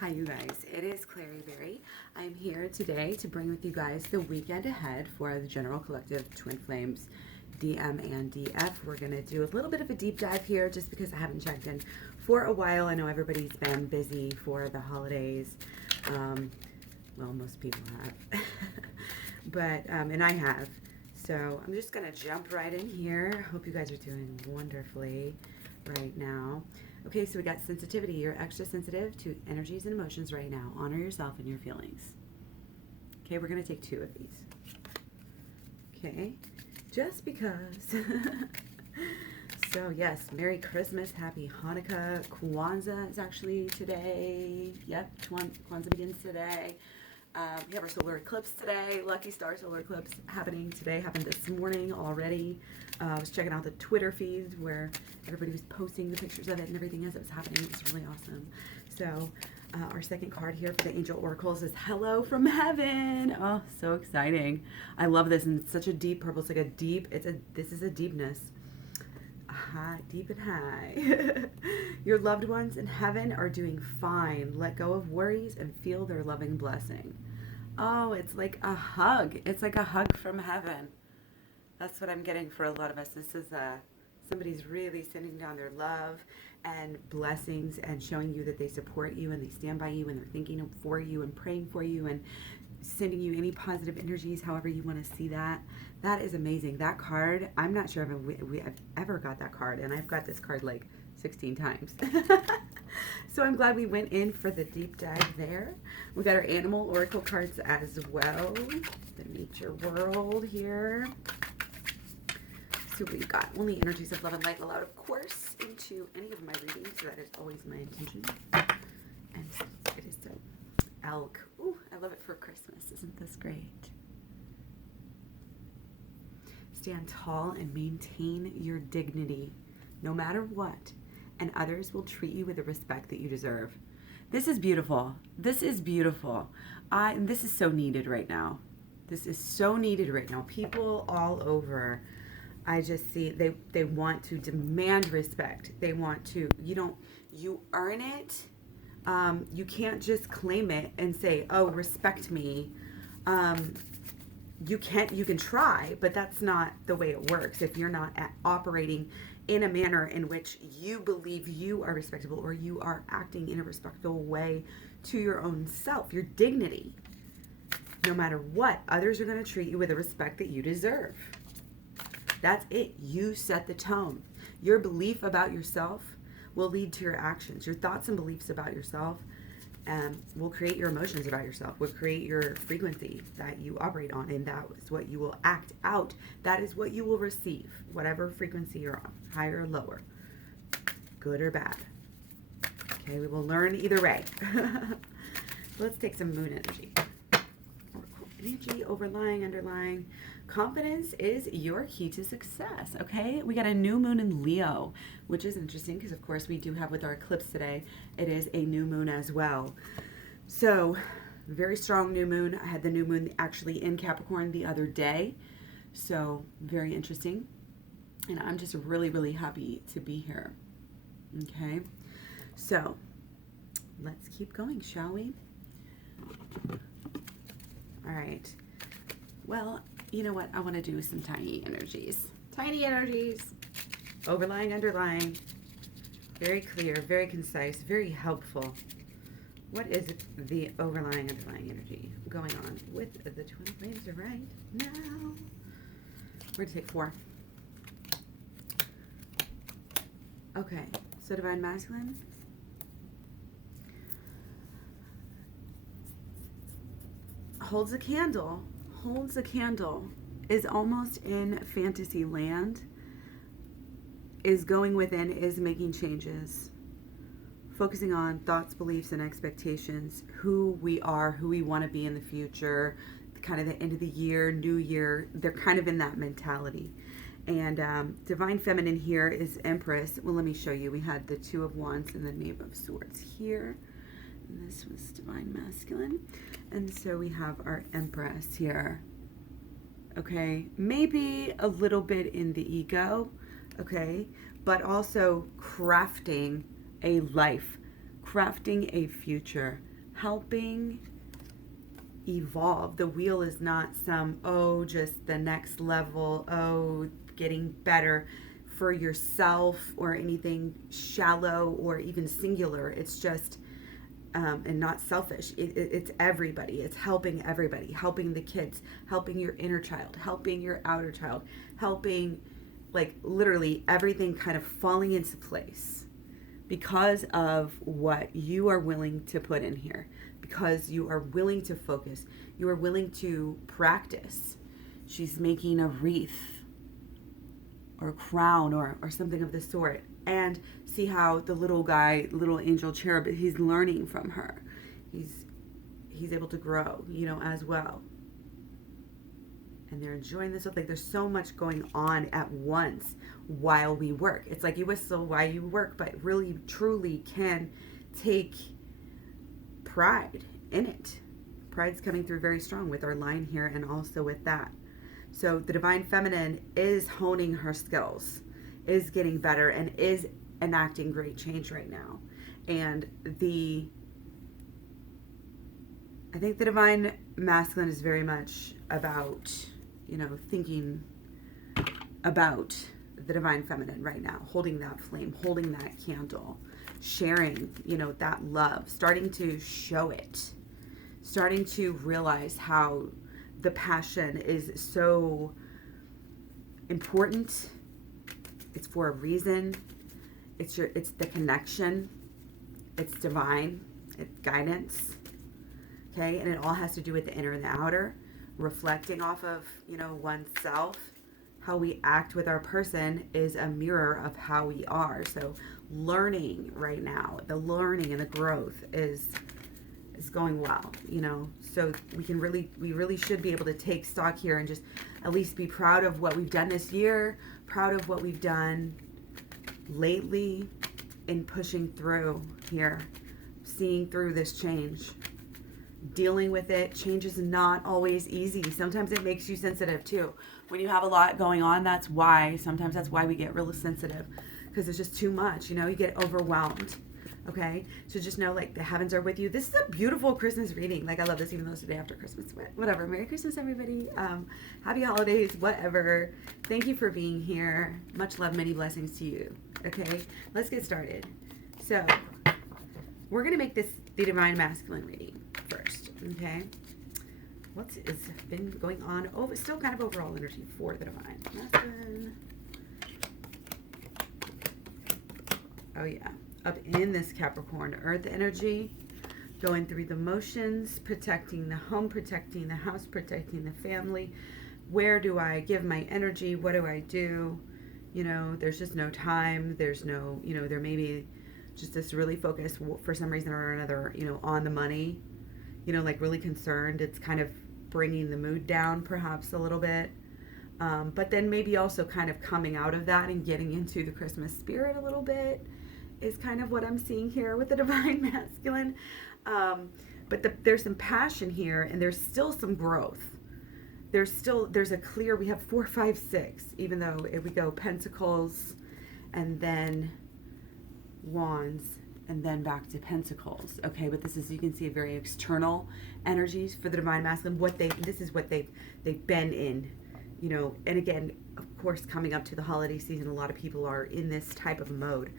Hi, you guys. It is Clary Berry. I'm here today to bring with you guys the weekend ahead for the General Collective Twin Flames DM and DF. We're going to do a little bit of a deep dive here just because I haven't checked in for a while. I know everybody's been busy for the holidays. Well, most people have. And I have. So I'm just going to jump right in here. Hope you guys are doing wonderfully right now. Okay, so we got sensitivity. You're extra sensitive to energies and emotions right now. Honor yourself and your feelings. Okay, we're going to take 2 of these. Okay, just because. So, yes, Merry Christmas, Happy Hanukkah. Kwanzaa is actually today. Yep, Kwanzaa begins today. We have our solar eclipse today. Lucky Star solar eclipse happening today. Happened this morning already. I was checking out the Twitter feed where everybody was posting the pictures of it and everything as it was happening. It was really awesome. So our second card here for the Angel Oracles is Hello from Heaven. Oh, so exciting. I love this, and it's such a deep purple. It's like a deep, this is a deepness. High, deep and high. Your loved ones in heaven are doing fine. Let go of worries and feel their loving blessing. Oh, it's like a hug. It's like a hug from heaven. That's what I'm getting for a lot of us. This is somebody's really sending down their love and blessings and showing you that they support you and they stand by you and they're thinking for you and praying for you and sending you any positive energies, however you want to see that. That is amazing. That card, I'm not sure if I've ever got that card, and I've got this card like 16 times. So I'm glad we went in for the deep dive there. We got our animal oracle cards as well. The nature world here. So we've got only energies of love and light allowed, of course, into any of my readings. So that is always my intention. And it is so. Elk. Ooh, I love it for Christmas. Isn't this great? Stand tall and maintain your dignity, no matter what, and others will treat you with the respect that you deserve. This is beautiful. This is beautiful. And this is so needed right now. This is so needed right now. People all over, I just see they want to demand respect. They want to, you earn it. You can't just claim it and say, oh, respect me. You can try, but that's not the way it works. If you're not operating in a manner in which you believe you are respectable, or you are acting in a respectable way to your own self, your dignity, no matter what, others are going to treat you with the respect that you deserve. That's it. You set the tone. Your belief about yourself will lead to your actions. Your thoughts and beliefs about yourself will create your emotions about yourself, will create your frequency that you operate on, and that is what you will act out. That is what you will receive, whatever frequency you're on, higher or lower, good or bad. Okay, we will learn either way. Let's take some moon energy. Energy, overlying, underlying. Confidence is your key to success, okay? We got a new moon in Leo, which is interesting because, of course, we do have with our eclipse today, it is a new moon as well. So, very strong new moon. I had the new moon actually in Capricorn the other day. So, very interesting. And I'm just really, really happy to be here. Okay? So, let's keep going, shall we? All right. Well, you know what? I want to do some tiny energies. Tiny energies. Overlying, underlying. Very clear, very concise, very helpful. What is the overlying, underlying energy going on with the twin flames right now? We're going to take 4. Okay. So Divine Masculine. Holds a candle, is almost in fantasy land, is going within, is making changes, focusing on thoughts, beliefs, and expectations, who we are, who we want to be in the future, kind of the end of the year, new year. They're kind of in that mentality. And Divine Feminine here is Empress. Well, let me show you. We had the 2 of Wands and the Knave of Swords here. And this was Divine Masculine. And so we have our Empress here. Okay, maybe a little bit in the ego, okay, but also crafting a life, crafting a future, helping evolve. The wheel is not some, just the next level, getting better for yourself or anything shallow or even singular. It's just, and not selfish. It's everybody. It's helping everybody, helping the kids, helping your inner child, helping your outer child, helping like literally everything kind of falling into place because of what you are willing to put in here, because you are willing to focus, you are willing to practice. She's making a wreath or a crown or something of the sort. And see how the little guy, little angel cherub, he's learning from her. He's able to grow, as well. And they're enjoying this. Like there's so much going on at once while we work. It's like you whistle while you work, but really, truly can take pride in it. Pride's coming through very strong with our line here and also with that. So the divine feminine is honing her skills, is getting better, and is enacting great change right now. And I think the divine masculine is very much about, thinking about the divine feminine right now, holding that flame, holding that candle, sharing, that love, starting to show it, starting to realize how the passion is so important. It's for a reason. It's the connection. It's divine. It's guidance. Okay, and it all has to do with the inner and the outer, reflecting off of, oneself. How we act with our person is a mirror of how we are. So learning right now, the learning and the growth is going well, so we really should be able to take stock here and just at least be proud of what we've done this year, proud of what we've done lately in pushing through here, seeing through this change, dealing with it. Change is not always easy. Sometimes it makes you sensitive too. When you have a lot going on, sometimes that's why we get really sensitive, because it's just too much, you get overwhelmed. Okay, so just know, like, the heavens are with you. This is a beautiful Christmas reading. Like, I love this, even though it's the day after Christmas. Whatever. Merry Christmas, everybody. Happy holidays, whatever. Thank you for being here. Much love, many blessings to you. Okay, let's get started. So, we're going to make this the divine masculine reading first. Okay, what has been going on? Still kind of overall energy for the divine masculine. Oh, yeah. Up in this Capricorn earth energy, going through the motions, protecting the home, protecting the house, protecting the family. Where do I give my energy? What do I do? There's just no time. There's no, there may be just this really focused for some reason or another, on the money, like really concerned. It's kind of bringing the mood down perhaps a little bit. But then maybe also kind of coming out of that and getting into the Christmas spirit a little bit is kind of what I'm seeing here with the divine masculine. But there's some passion here, and there's still some growth. There's a clear, we have 4, 5, 6, even though if we go pentacles and then wands and then back to pentacles. Okay, but this is, you can see, very external energies for the divine masculine. This is what they've been in, and again, of course, coming up to the holiday season, a lot of people are in this type of mode,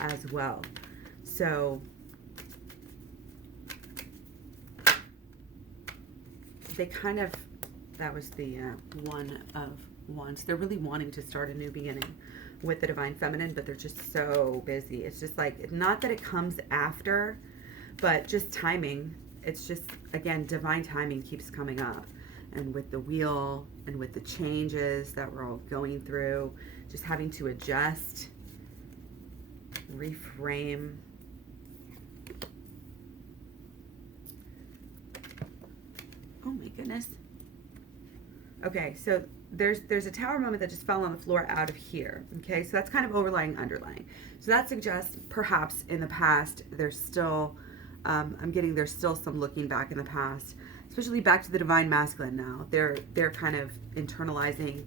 as well. So they kind of, that was the one of wands. They're really wanting to start a new beginning with the divine feminine, but they're just so busy. It's just like, not that it comes after, but just timing. It's just, again, divine timing keeps coming up. And with the wheel and with the changes that we're all going through, just having to adjust, reframe. Oh my goodness. Okay, so there's a tower moment that just fell on the floor out of here. Okay, so that's kind of underlying. So that suggests perhaps in the past there's still, I'm getting there's still some looking back in the past, especially back to the divine masculine now. They're kind of internalizing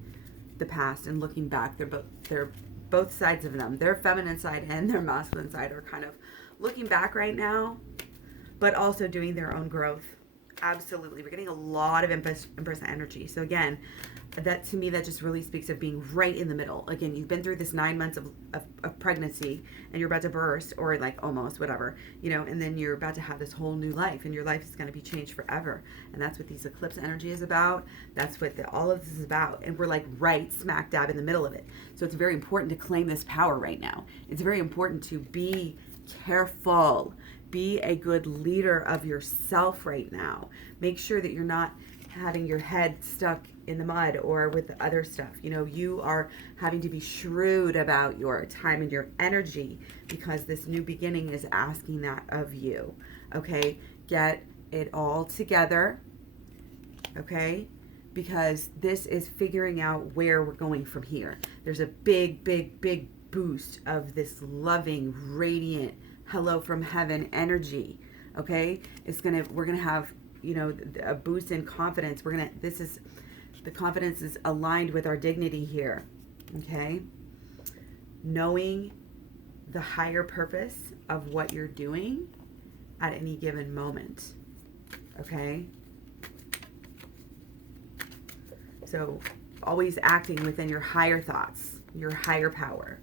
the past and looking back. They're both sides of them. Their feminine side and their masculine side are kind of looking back right now, but also doing their own growth. Absolutely. We're getting a lot of Empress energy. So again, that to me, that just really speaks of being right in the middle. Again, you've been through this 9 months of pregnancy and you're about to burst, or like almost, whatever, and then you're about to have this whole new life, and your life is going to be changed forever. And that's what these eclipse energy is about. That's what all of this is about. And we're like right smack dab in the middle of it. So it's very important to claim this power right now. It's very important to be careful. Be a good leader of yourself right now. Make sure that you're not having your head stuck in the mud or with the other stuff. You are having to be shrewd about your time and your energy, because this new beginning is asking that of you. Okay? Get it all together. Okay? Because this is figuring out where we're going from here. There's a big, big, big boost of this loving, radiant, hello from heaven energy. Okay? We're gonna have, a boost in confidence. The confidence is aligned with our dignity here. Okay? Knowing the higher purpose of what you're doing at any given moment. Okay? So always acting within your higher thoughts, your higher power,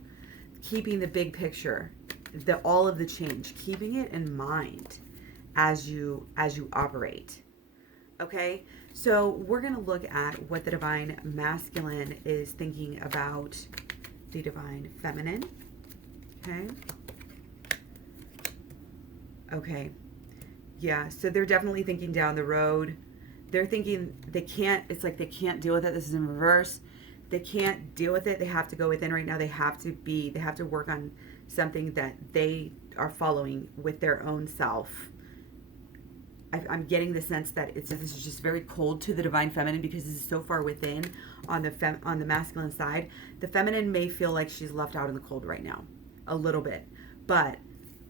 keeping the big picture, all of the change, keeping it in mind as you operate. Okay, so we're going to look at what the divine masculine is thinking about the divine feminine. Okay, yeah, so they're definitely thinking down the road. They're thinking it's like they can't deal with it. This is in reverse. They can't deal with it. They have to go within right now. They have to work on something that they are following with their own self. I'm getting the sense that this is just very cold to the divine feminine, because this is so far within on the masculine side. The feminine may feel like she's left out in the cold right now, a little bit, but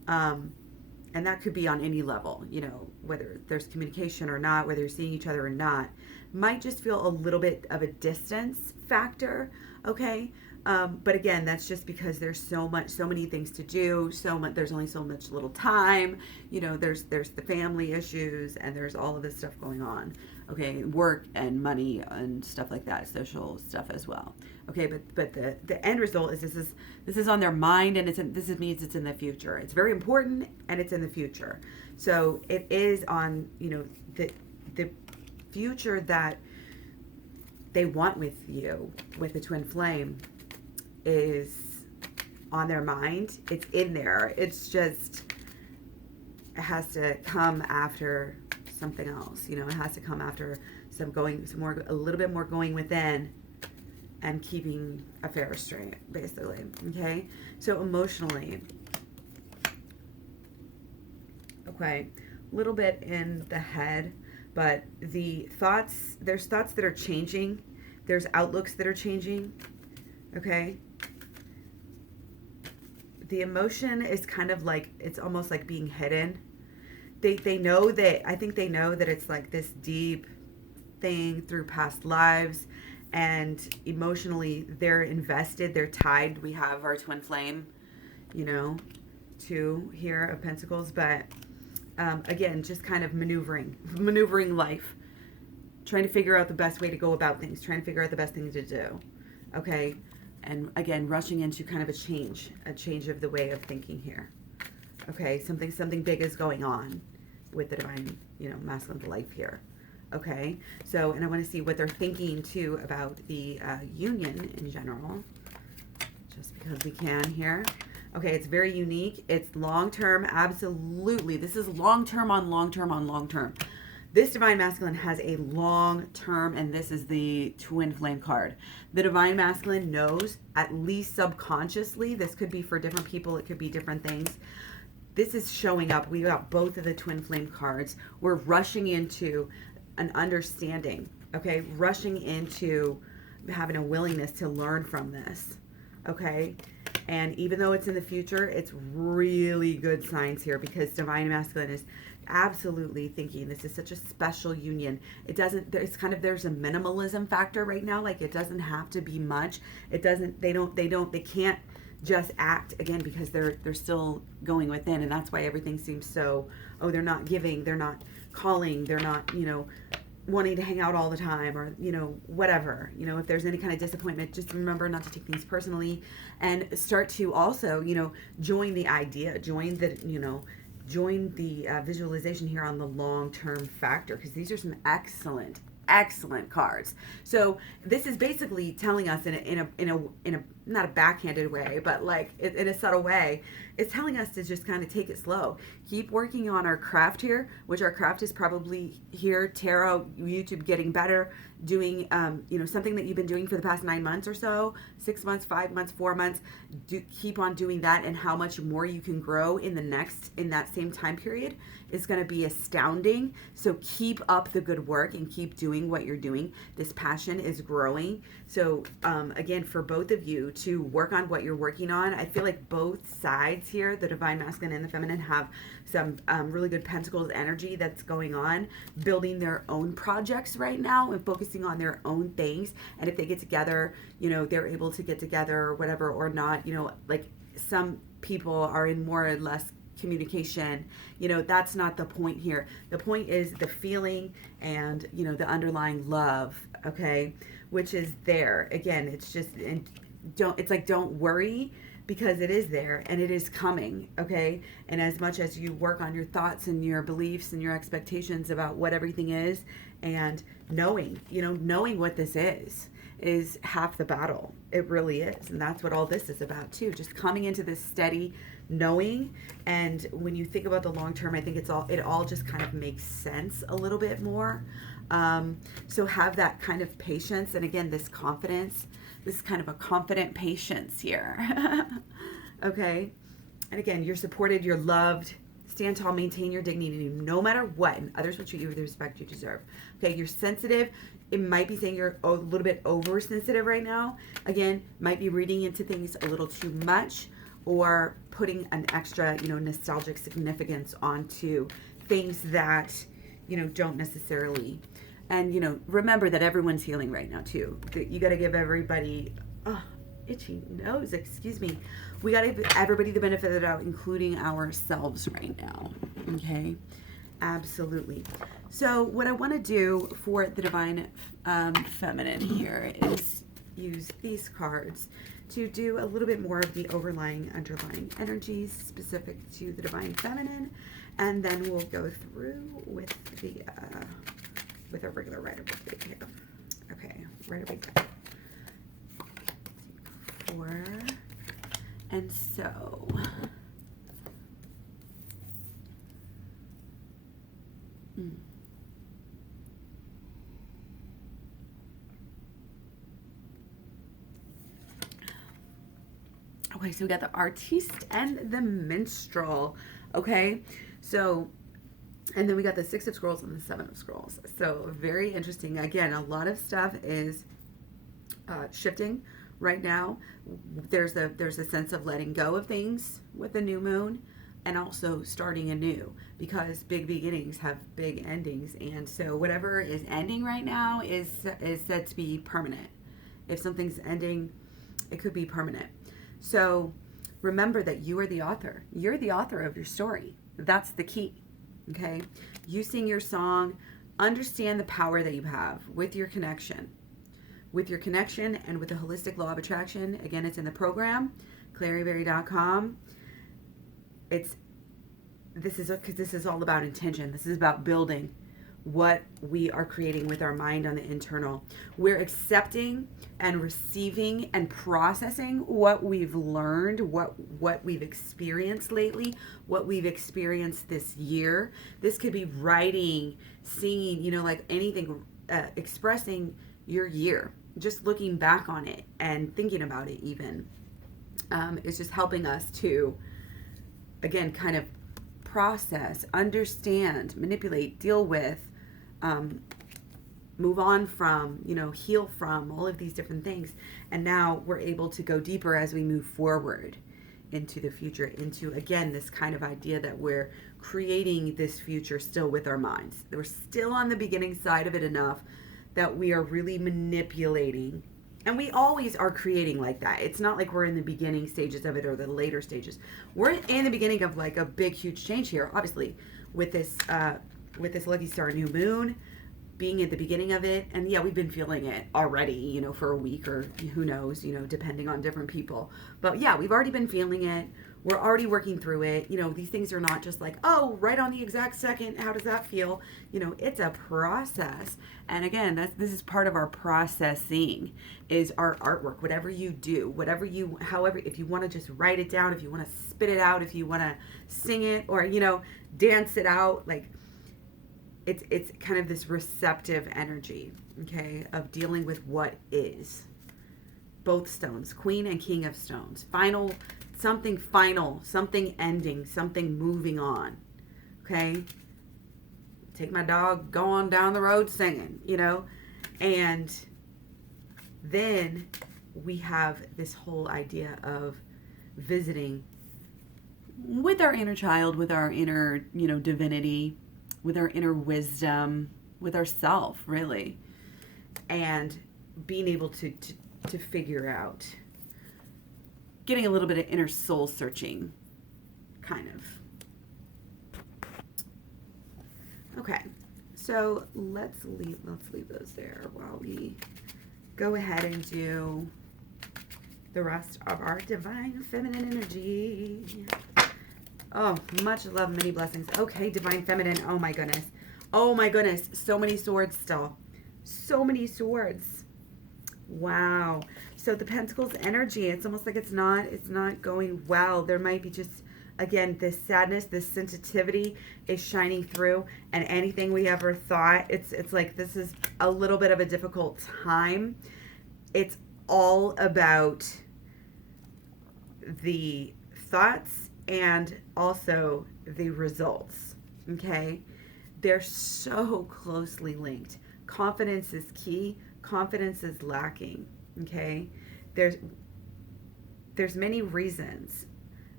and that could be on any level, whether there's communication or not, whether you're seeing each other or not. Might just feel a little bit of a distance factor, okay? But again, that's just because there's so many things to do, there's only so much little time, there's the family issues, and there's all of this stuff going on, okay? Work and money and stuff like that, social stuff as well, okay? But the end result is this is on their mind, and this means it's in the future. It's very important, and it's in the future. So it is on, the future that they want with you, with the twin flame, is on their mind. It's in there. It's just, it has to come after something else. It has to come after a little bit more going within and keeping affairs straight, basically. Okay? So emotionally, okay, a little bit in the head, but there's thoughts that are changing. There's outlooks that are changing. Okay? The emotion is kind of like, it's almost like being hidden. They know that, I think they know that it's like this deep thing through past lives, and emotionally they're invested, they're tied. We have our twin flame, two here of Pentacles, but again, just kind of maneuvering life, trying to figure out the best way to go about things, trying to figure out the best thing to do. Okay? And again, rushing into kind of a change of the way of thinking here. Okay, something big is going on with the divine, masculine life here. Okay, so, and I want to see what they're thinking too about the union in general, just because we can here. Okay, it's very unique. It's long-term, absolutely. This is long-term on long-term on long-term. This divine masculine has a long term, and this is the twin flame card. The divine masculine knows, at least subconsciously, this could be for different people, it could be different things. This is showing up. We got both of the twin flame cards. We're rushing into an understanding, okay? Rushing into having a willingness to learn from this, okay? And even though it's in the future, it's really good signs here, because divine masculine is absolutely thinking this is such a special union. There's a minimalism factor right now. Like, it doesn't have to be much. They can't just act again because they're still going within, and that's why everything seems so, oh, they're not giving, they're not calling, they're not, wanting to hang out all the time, or whatever. If there's any kind of disappointment, just remember not to take things personally, and start to also join the idea, join the visualization here on the long-term factor, because these are some excellent cards. So this is basically telling us in a not a backhanded way, but like in a subtle way, it's telling us to just kind of take it slow. Keep working on our craft here, which our craft is probably here, tarot, YouTube, getting better, doing something that you've been doing for the past 9 months or so, 6 months, 5 months, 4 months. Keep on doing that, and how much more you can grow in that same time period is going to be astounding. So keep up the good work and keep doing what you're doing. This passion is growing. So again, for both of you to work on what you're working on, I feel like both sides here, the divine masculine and the feminine, have some really good pentacles energy that's going on, building their own projects right now and focusing on their own things. And if they get together, they're able to get together or whatever, or not, like some people are in more or less communication. That's not the point here. The point is the feeling and the underlying love, okay, which is there. Again, it's just, and don't worry, because it is there and it is coming, okay? And as much as you work on your thoughts and your beliefs and your expectations about what everything is, and knowing what this is half the battle. It really is. And that's what all this is about too. Just coming into this steady knowing. And when you think about the long term, I think it all just kind of makes sense a little bit more. So have that kind of patience. And again, this confidence, this is kind of a confident patience here. Okay. And again, you're supported, you're loved. Stand tall, maintain your dignity no matter what, and others will treat you with the respect you deserve. Okay, you're sensitive. It might be saying you're a little bit oversensitive right now. Again, might be reading into things a little too much, or putting an extra, nostalgic significance onto things that, don't necessarily. And, remember that everyone's healing right now too. You got to give everybody, itchy nose, excuse me. We got to give everybody the benefit of the doubt, including ourselves right now. Okay, absolutely. So what I want to do for the divine feminine here is use these cards to do a little bit more of the underlying energies specific to the divine feminine, and then we'll go through with the with a regular Rider-Waite here. Okay, Rider-Waite. 4. And so okay, so we got the Artiste and the Minstrel. Okay, so, and then we got the 6 of Scrolls and the 7 of Scrolls. So very interesting. Again, a lot of stuff is shifting right now. There's a sense of letting go of things with the new moon, and also starting anew, because big beginnings have big endings. And so whatever is ending right now is said to be permanent. If something's ending, it could be permanent. So remember that you are the author. You're the author of your story. That's the key. Okay? You sing your song. Understand the power that you have with your connection. With your connection and with the holistic law of attraction. Again, it's in the program, claryberry.com. This is all about intention. This is about building what we are creating with our mind on the internal. We're accepting and receiving and processing what we've learned, what we've experienced lately, what we've experienced this year. This could be writing, singing, like anything, expressing your year, just looking back on it and thinking about it even. It's just helping us to, again, kind of process, understand, manipulate, deal with, move on from, heal from all of these different things. And now we're able to go deeper as we move forward into the future, into, again, this kind of idea that we're creating this future still with our minds. We're still on the beginning side of it enough that we are really manipulating And we always are creating like that. It's not like we're in the beginning stages of it or the later stages. We're in the beginning of like a big, huge change here, obviously, with this Lucky Star new moon being at the beginning of it. And yeah, we've been feeling it already, for a week or who knows, depending on different people. But yeah, we've already been feeling it. We're already working through it. These things are not just like, oh, right on the exact second. How does that feel? It's a process. And again, this is part of our processing is our artwork. Whatever you do, however, if you want to just write it down, if you want to spit it out, if you want to sing it or, dance it out, like it's kind of this receptive energy, okay, of dealing with what is. Both stones, Queen and King of Stones. Final, something ending, something moving on. Okay? Take my dog going down the road singing, And then we have this whole idea of visiting with our inner child, with our inner, divinity, with our inner wisdom, with ourself, really. And being able to figure out, getting a little bit of inner soul searching, kind of. Okay, so let's leave those there while we go ahead and do the rest of our divine feminine energy. Oh, much love, many blessings. Okay, divine feminine. Oh my goodness. So many swords still. So many swords. Wow. So the Pentacles energy, it's almost like it's not going well. There might be just, again, this sadness, this sensitivity is shining through, and anything we ever thought, it's like this is a little bit of a difficult time. It's all about the thoughts and also the results, okay? They're so closely linked. Confidence is key. Confidence is lacking, okay? There's many reasons.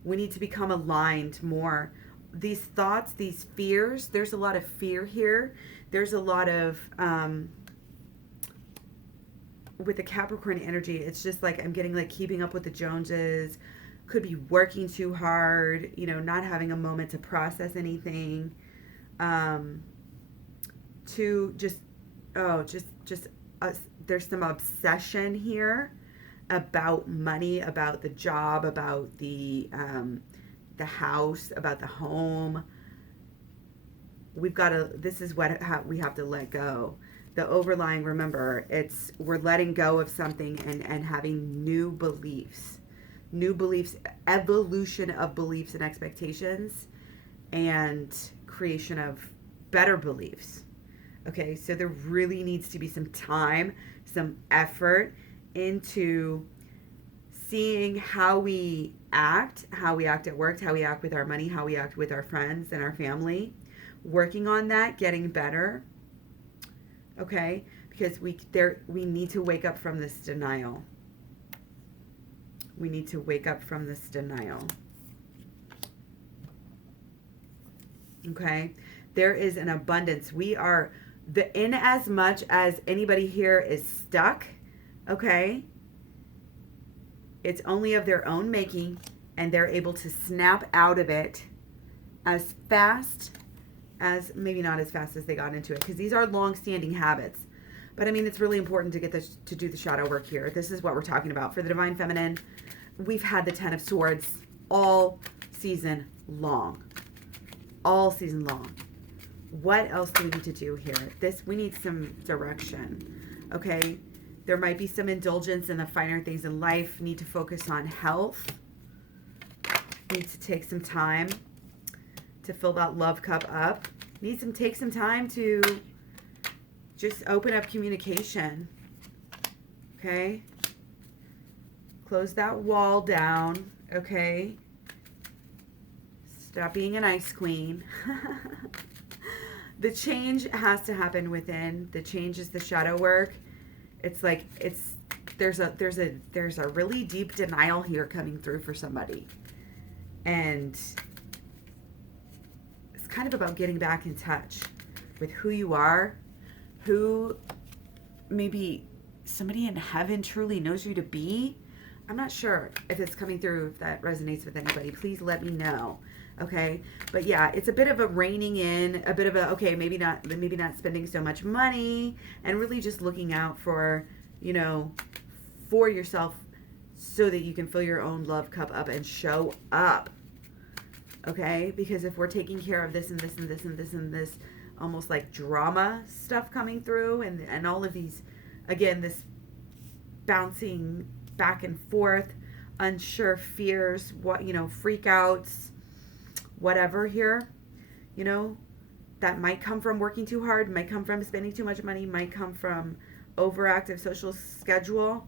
We need to become aligned more. These thoughts, these fears, there's a lot of fear here. There's a lot of, with the Capricorn energy, it's just like I'm getting like keeping up with the Joneses, could be working too hard, not having a moment to process anything, to just there's some obsession here about money, about the job, about the house, about the home. This is what we have to let go. The overlying, remember, we're letting go of something and having new beliefs, evolution of beliefs and expectations, and creation of better beliefs. Okay, so there really needs to be some time, some effort into seeing how we act at work, how we act with our money, how we act with our friends and our family, working on that, getting better. Okay, because we need to wake up from this denial. We need to wake up from this denial. Okay, there is an abundance. In as much as anybody here is stuck, okay, it's only of their own making, and they're able to snap out of it as fast as, maybe not as fast as they got into it, because these are long-standing habits. But I mean, it's really important to do the shadow work here. This is what we're talking about. For the Divine Feminine, we've had the Ten of Swords all season long. All season long. What else do we need to do here? We need some direction, okay? There might be some indulgence in the finer things in life. Need to focus on health. Need to take some time to fill that love cup up. Take some time to just open up communication, okay? Close that wall down, okay? Stop being an ice queen. The change has to happen within. The change is the shadow work. It's like there's a really deep denial here coming through for somebody. And it's kind of about getting back in touch with who you are, who maybe somebody in heaven truly knows you to be. I'm not sure if it's coming through, if that resonates with anybody. Please let me know. Okay. But yeah, it's a bit of a reining in, a bit of a, okay, maybe not spending so much money, and really just looking out for, for yourself, so that you can fill your own love cup up and show up. Okay. Because if we're taking care of this and this and this and this and this, almost like drama stuff coming through, and all of these, again, this bouncing back and forth, unsure fears, freak outs, whatever here, that might come from working too hard, might come from spending too much money, might come from overactive social schedule,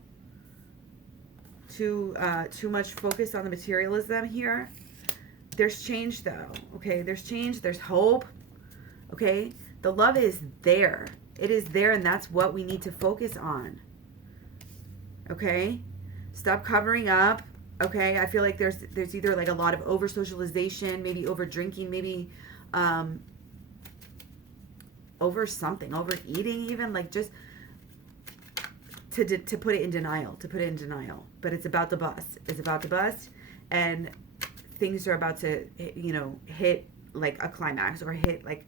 too much focus on the materialism here. There's change though, okay? There's change, there's hope, okay? The love is there. It is there, and that's what we need to focus on, okay? Stop covering up, okay? I feel like there's either like a lot of over socialization, maybe over drinking, maybe over something, overeating even, like just to put it in denial, But it's about to bust. It's about to bust, and things are about to, hit like a climax, or hit like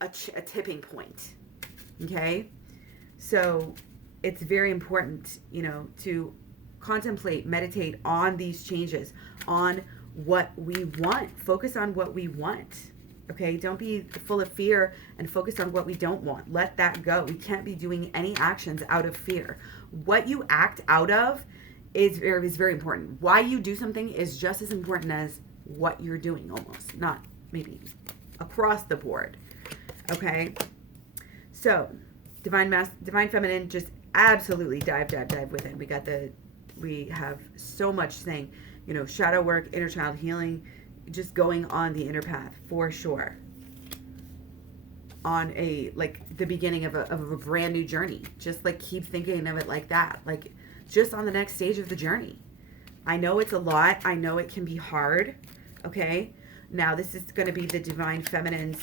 a tipping point, okay? So it's very important, to contemplate, meditate on these changes, on what we want. Focus on what we want, okay? Don't be full of fear and focus on what we don't want. Let that go. We can't be doing any actions out of fear. What you act out of is very important. Why you do something is just as important as what you're doing, almost. Not maybe across the board, okay? So divine feminine, just absolutely dive within. We have so much saying, shadow work, inner child healing, just going on the inner path for sure. On the beginning of a brand new journey. Just keep thinking of it like that. Just on the next stage of the journey. I know it's a lot. I know it can be hard. Okay. Now this is going to be the divine feminine's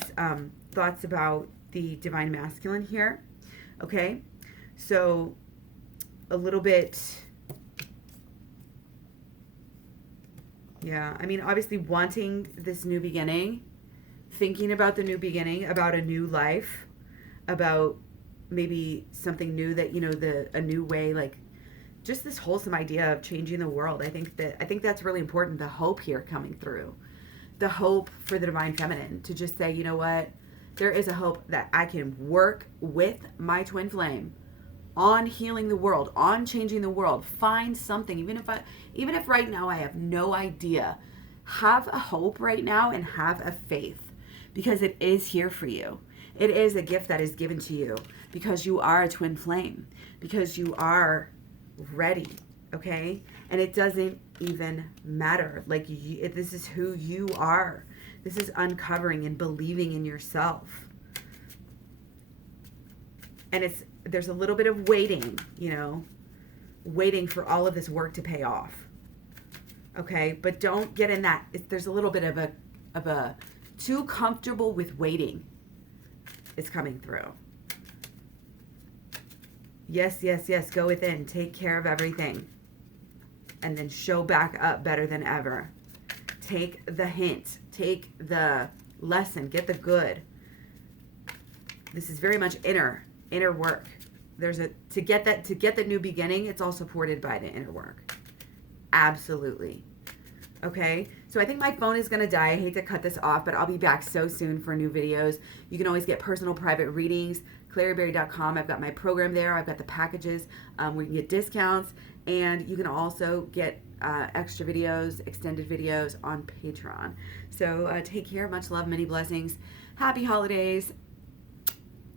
thoughts about the divine masculine here. Okay. So a little bit. Yeah, I mean, obviously wanting this new beginning, thinking about the new beginning, about a new life, about maybe something new that, a new way, just this wholesome idea of changing the world. I think that's really important. The hope here coming through, the hope for the divine feminine to just say, you know what, there is a hope that I can work with my twin flame on healing the world, on changing the world. Find something, even if right now I have no idea, have a hope right now and have a faith, because it is here for you. It is a gift that is given to you because you are a twin flame, because you are ready, okay? And it doesn't even matter. This is who you are. This is uncovering and believing in yourself. And there's a little bit of waiting, waiting for all of this work to pay off. Okay, but don't get in that. There's a little bit of a too comfortable with waiting is coming through. Yes, go within, take care of everything, and then show back up better than ever. Take the hint, take the lesson, get the good. This is very much inner work. To get the new beginning, it's all supported by the inner work. Absolutely. Okay, so I think my phone is going to die. I hate to cut this off, but I'll be back so soon for new videos. You can always get personal private readings, claryberry.com. I've got my program there. I've got the packages where you can get discounts, and you can also get extra videos, extended videos on Patreon. So take care. Much love, many blessings. Happy holidays.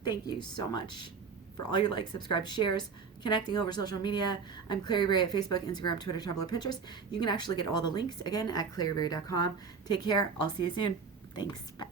Thank you so much for all your likes, subscribes, shares, connecting over social media. I'm Clary Berry at Facebook, Instagram, Twitter, Tumblr, Pinterest. You can actually get all the links again at claryberry.com. Take care. I'll see you soon. Thanks. Bye.